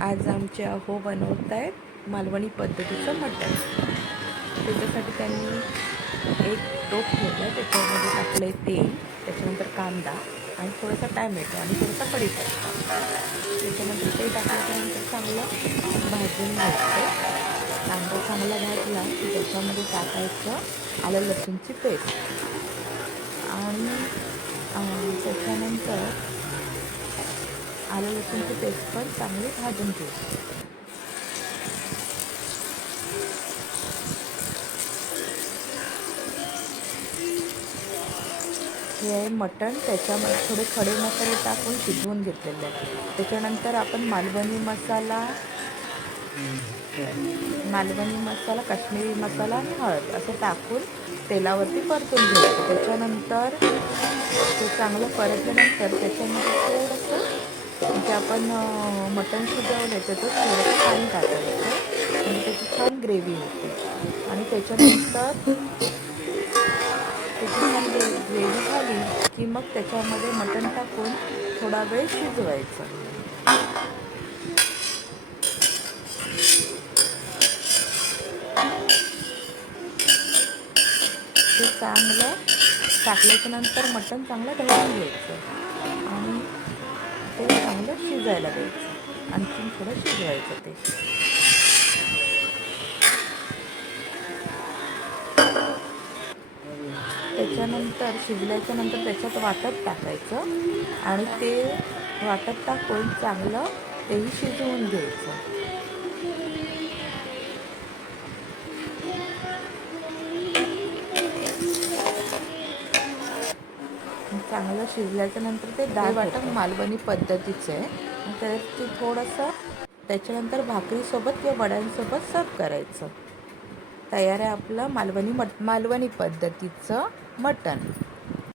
आज आमचे अहो बनवत आहेत मालवणी पद्धतीचं मटण. त्याच्यासाठी त्यांनी एक टोप ठेवलं आहे त्याच्यामध्ये टाकलं आहे तेल त्याच्यानंतर कांदा आणि थोडासा टॅमॅटो आणि थोडासा कढीपत्ता. त्याच्यानंतर ते टाकल्याच्यानंतर चांगलं भाजून घ्यायचं. कांदा चांगला भाजला की त्याच्यामध्ये टाकायचं आलं लसूणची पेस्ट. आणि त्याच्यानंतर आलं लसूणची पेस्ट पण चांगली भाजून घेऊ. हे आहे मटण त्याच्यामध्ये थोडे खडे मसाले टाकून शिजवून घेतलेले आहे त्याच्यानंतर आपण मालवणी मसाला मालवणी मसाला काश्मीरी मसाला आणि हळद असं टाकून तेलावरती परतून घ्यायचं त्याच्यानंतर ते चांगलं परतल्यानंतर त्याच्यामध्ये आपण मटण शिजवलं आहे त्याचं थोडंसं पाणी टाकायचं. म्हणजे त्याची छान ग्रेव्ही होते. आणि त्याच्यानंतर त्याची छान ग्रेव्ही झाली की मग त्याच्यामध्ये मटण टाकून थोडा वेळ शिजवायचं. ते चांगलं टाकल्याच्यानंतर मटण चांगलं ढवळून घ्यायचं. आणि ते चांगलं शिजायला द्यायचं. आणखीन थोडं शिजवायचं ते. त्याच्यानंतर शिजल्याच्या नंतर त्याच्यात वाटप टाकायचं आणि ते वाटप टाकून चांगलं तेही शिजवून घ्यायचं. चांगलं शिजल्याच्या नंतर ते डाळ वाटप मालवणी पद्धतीचं. आहे तर ते थोडंसं त्याच्यानंतर भाकरीसोबत किंवा वड्यांसोबत सर्व करायचं. तयार आहे आपलं मालवणी मट मालवणी पद्धतीचं मटण.